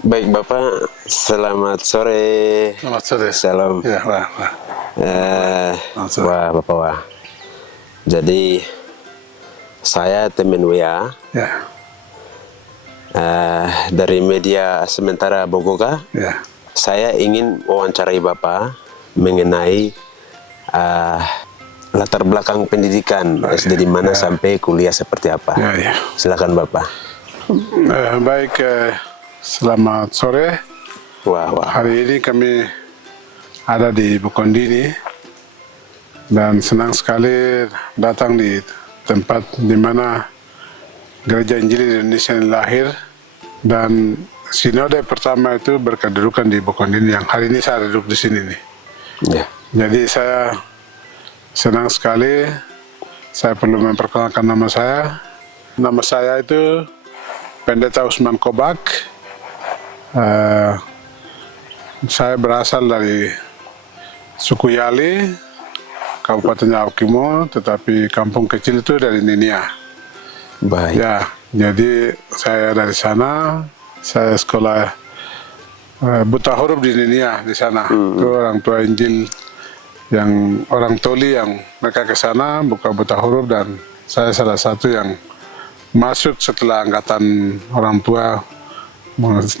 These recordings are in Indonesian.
Baik Bapak, selamat sore. Selamat sore. Salam. Ya, wah. Sore. Wah Bapak wah. Jadi saya teman WA Ya, dari media sementara Bogoga. ya, Saya ingin wawancarai Bapak mengenai latar belakang pendidikan SD di mana sampai kuliah seperti apa. ya. Silakan Bapak. Baik, selamat sore. Wah. Hari ini kami ada di Bukondini dan senang sekali datang di tempat di mana Gereja Injil Indonesia ini lahir, dan sinode pertama itu berkedudukan di Bukondini yang hari ini saya duduk di sini nih. Ya. Jadi saya senang sekali. Saya perlu memperkenalkan nama saya. Nama saya itu Pendeta Usman Kobak. Saya berasal dari suku Yali, Kabupaten Yaukimo, tetapi kampung kecil itu dari Ninia. Baik. Ya, jadi saya dari sana. Saya sekolah buta huruf di Ninia di sana. Itu orang tua Injil yang orang Toli yang mereka ke sana buka buta huruf, dan saya salah satu yang masuk setelah angkatan orang tua.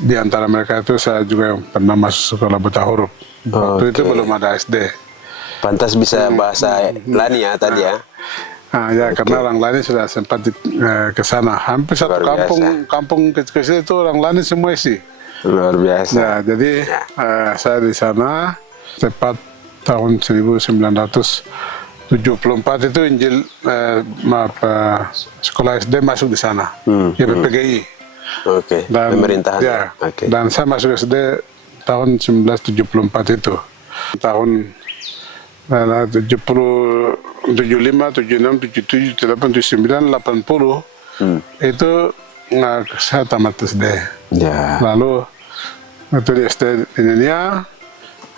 Di antara mereka itu saya juga yang pernah masuk sekolah buta huruf. Waktu itu belum ada SD. Pantas bisa bahasa Lani ya tadi ya. Ya, karena orang Lani sudah sempat ke sana. Hampir satu Luar kampung kecil itu orang Lani semua sih. Luar biasa. Ya, jadi saya di sana tepat tahun 1974 itu Injil sekolah SD masuk di sana. Ya, PPGI. Oke. Dan Pemerintahan. ya, Oke. dan saya masuk SD tahun 1974 itu. Tahun 70, 75, 76, 77, 78, 79, 80 itu saya tamat SD. Ya. Lalu itu di SD di Ninia,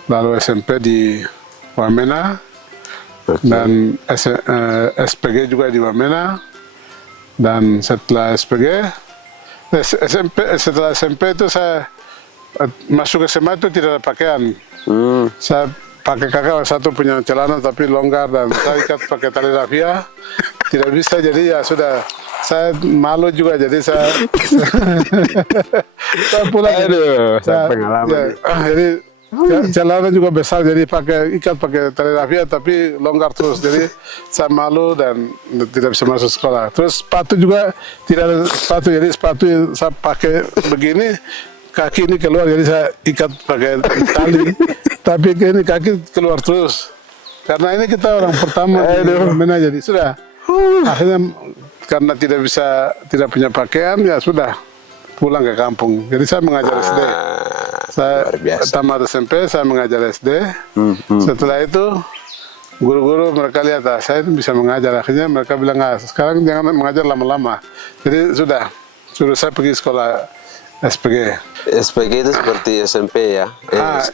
lalu SMP di Wamena, dan SPG juga di Wamena, dan setelah SMP itu saya masuk ke SMA itu tidak ada pakaian. Saya pakai kakak satu punya celana tapi longgar, dan saya ikat pakai tali rafia, tidak bisa, jadi ya sudah. Saya malu juga, jadi saya pulang. Saya pengalaman. Jadi celana juga besar, jadi ikat pakai tali rafia tapi longgar terus, jadi saya malu dan tidak bisa masuk sekolah. Terus sepatu juga tidak ada sepatu, jadi sepatu yang saya pakai begini, kaki ini keluar, jadi saya ikat pakai tali tapi ini kaki keluar terus, karena ini kita orang pertama di Wamena, jadi sudah akhirnya karena tidak punya pakaian, ya sudah pulang ke kampung. Jadi saya mengajar SD. Saya tamat SMP, saya mengajar SD. Setelah itu guru-guru mereka lihat saya itu bisa mengajar, akhirnya mereka bilang sekarang jangan mengajar lama-lama. Jadi suruh saya pergi sekolah SPG. SPG itu seperti SMP ya?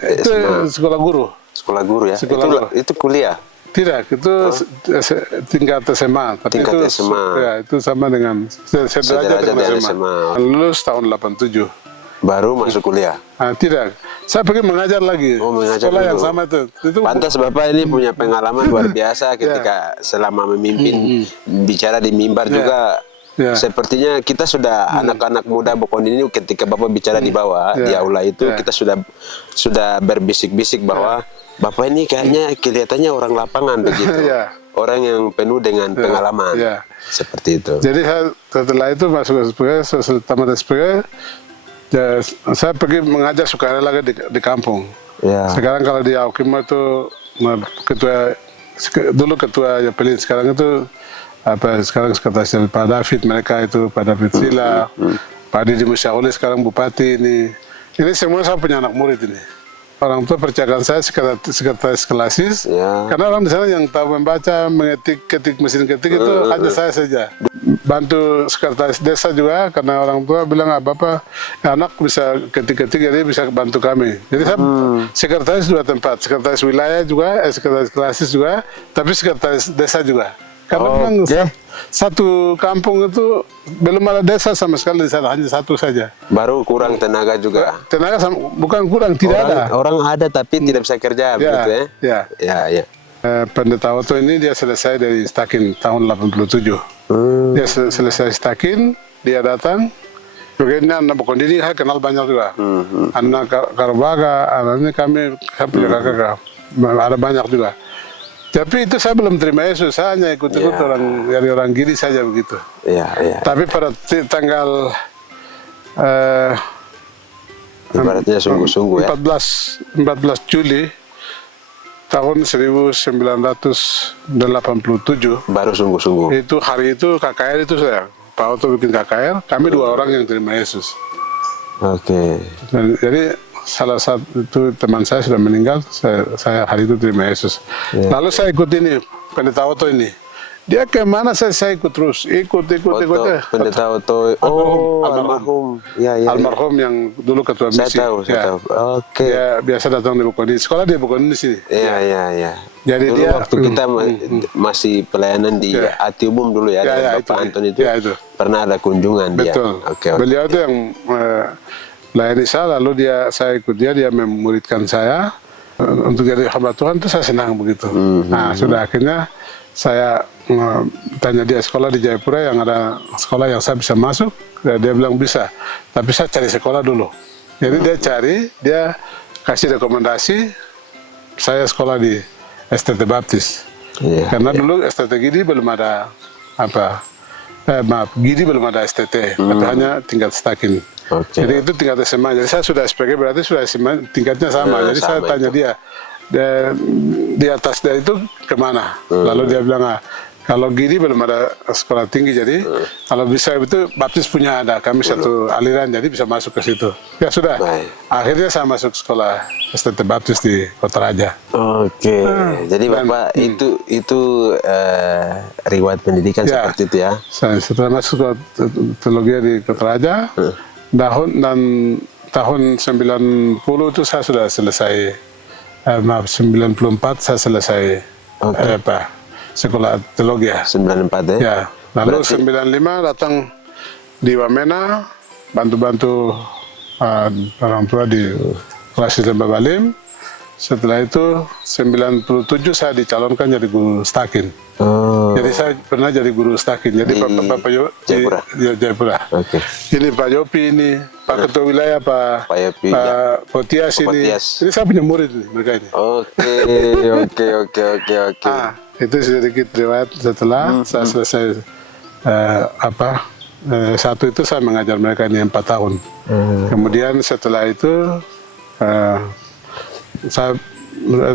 Itu sekolah guru. Sekolah guru ya? Itu kuliah? Tidak, itu tingkat SMA. Tapi tingkat itu, SMA. Ya, itu sama dengan sederajat dengan SMA. Lulus tahun 87. Baru masuk kuliah? Tidak, saya pergi mengajar lagi. Mengajar sekolah dulu. yang sama itu. Pantas Bapak ini punya pengalaman luar biasa ketika selama memimpin bicara di mimbar juga. Sepertinya kita sudah anak-anak muda Bukondini, ketika Bapak bicara di bawah di aula itu kita sudah berbisik-bisik bahwa Bapak ini kayaknya kelihatannya orang lapangan begitu, orang yang penuh dengan pengalaman, seperti itu. Jadi setelah itu masuk SPG, setelah tamat SPG, saya pergi mengajar sukarela di kampung. Sekarang kalau di Yaukimo itu dulu ketua Yapelin, sekarang itu sekarang sekretaris Pak David, mereka itu Pak David Sila, Pak Didi Musyauli sekarang bupati ini semua saya punya anak murid ini. Orang tua percayakan saya sekretaris kelasis, karena orang di sana yang tahu membaca, ketik mesin ketik itu hanya saya saja. Bantu sekretaris desa juga, karena orang tua bilang Bapak anak bisa ketik-ketik, jadi bisa bantu kami. Jadi saya sekretaris dua tempat, sekretaris wilayah juga, sekretaris kelasis juga, tapi sekretaris desa juga. Karena memang satu kampung itu belum ada desa sama sekali di sana, hanya satu saja. Baru kurang tenaga juga. Tenaga bukan kurang, tidak ada. Orang ada tapi tidak bisa kerja, begitu ya? Ya. Ya. Pendeta Otto ini dia selesai dari Stakin tahun 87. Dia selesai Stakin, dia datang. Begini anak Bokondini saya kenal banyak juga. Anak Karbaga, anak ini kami punya kakak, ada banyak juga. Tapi itu saya belum terima Yesus, saya hanya ikut-ikut orang dari orang Giri saja begitu. Iya. Tapi pada tanggal ibaratnya sungguh-sungguh ya. 14 Juli tahun 1987 baru sungguh-sungguh. itu hari itu KKR itu saya Pak Otto bikin KKR, kami 2 orang yang terima Yesus. Oke. Jadi salah satu teman saya sudah meninggal, saya hari itu terima Yesus. Lalu saya ikut ini pendeta Otto ini. Dia kemana saya ikut terus, ikut. Pendeta Otto, almarhum. Ya. Almarhum yang dulu ketua misi. Saya tahu. Oke. Dia biasa datang di Bokondini, sekolah di Bokondini sini. Iya. Jadi dulu dia waktu kita masih pelayanan di Ati Umum dulu ya, dengan Bapak Anton itu, pernah ada kunjungan. Betul. Dia. Oke. Beliau itu yang melayani saya, lalu saya ikut dia memuridkan saya untuk jadi hamba Tuhan. Itu saya senang begitu. Nah, sudah akhirnya saya tanya dia sekolah di Jayapura yang ada sekolah yang saya bisa masuk. Dia bilang bisa, tapi saya cari sekolah dulu. Jadi dia kasih rekomendasi saya sekolah di STT Baptis. Karena dulu STT Gidi belum ada Gidi belum ada STT, tapi hanya tingkat Stakin. Jadi itu tingkat SMA. Jadi saya sudah SPG, berarti sudah SMA, tingkatnya sama. Jadi saya tanya dia di atas dari itu kemana? Lalu dia bilang, kalau Gidi belum ada sekolah tinggi, jadi kalau bisa itu Baptis punya ada, kami satu aliran, jadi bisa masuk ke situ. Ya sudah, akhirnya saya masuk sekolah STT Baptis di Kota Raja. Oke, jadi Bapak itu riwayat pendidikan seperti itu ya? Setelah masuk ke teologi di Kota Raja, tahun 90 itu saya sudah selesai, 94 saya selesai sekolah teologi ya. 94 ya? Ya. Lalu 95 datang di Wamena, bantu-bantu orang tua di kelas Lembah Balim. Setelah itu 97 saya dicalonkan jadi guru Stakin. Jadi saya pernah jadi guru Stakin. Jadi Pak Jayapura. Jayapura. Ini Pak Yopi ini, Pak Ketua Wilayah Pak Potias ini. Ini saya punya murid mereka ini. Oke. Itu sedikit riwayat setelah saya selesai satu itu saya mengajar mereka ini 4 tahun. Kemudian setelah itu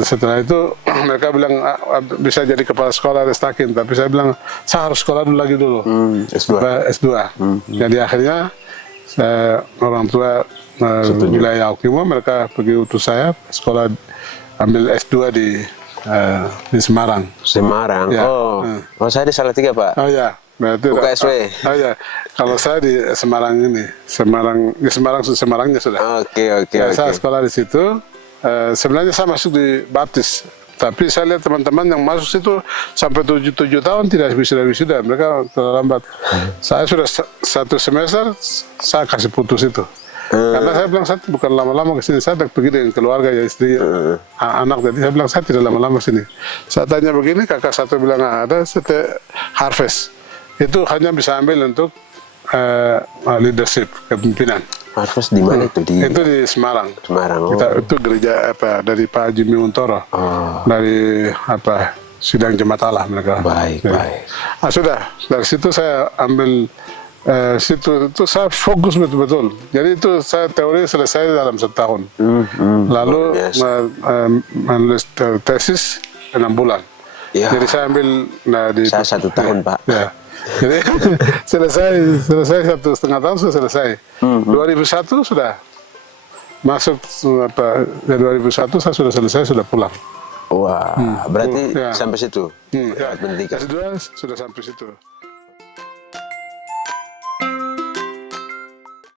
setelah itu mereka bilang bisa jadi kepala sekolah di Stakin, tapi saya bilang saya harus sekolah dulu lagi dulu. S2. Jadi akhirnya orang tua wilayah Aukimo mereka pergi utus saya sekolah ambil S2 di Semarang. Ya. Oh, saya di Salatiga Pak. Oh ya, berarti UKSW. Oh ya, kalau saya di Semarang ini, Semarangnya sudah. Oke. Saya sekolah di situ. Sebenarnya saya masuk di Baptis, tapi saya lihat teman-teman yang masuk situ sampai 7 tahun tidak wisuda, mereka terlambat. Saya sudah 1 semester, saya kasih putus itu. Karena saya bilang saya bukan lama-lama ke sini, saya pergi dengan keluarga ya, istri, anak. Jadi saya bilang saya tidak lama-lama sini. Saya tanya begini, kakak satu bilang ada harvest, itu hanya bisa ambil untuk leadership, kepemimpinan. Harvest di mana itu? Itu di Semarang. Itu gereja dari Pak Jimmy Untoro, dari sidang jemaat Allah mereka. Baik. Sudah dari situ saya ambil situ itu saya fokus betul-betul. Jadi itu saya teori selesai dalam 1 tahun. Lalu menulis tesis 6 bulan. Ya. Jadi saya ambil saya 1 tahun Pak. Ya. Jadi selesai 1,5 tahun sudah selesai. 2001 sudah masuk 2001 saya sudah selesai, sudah pulang. Wah, berarti sampai situ. S2 sudah sampai situ.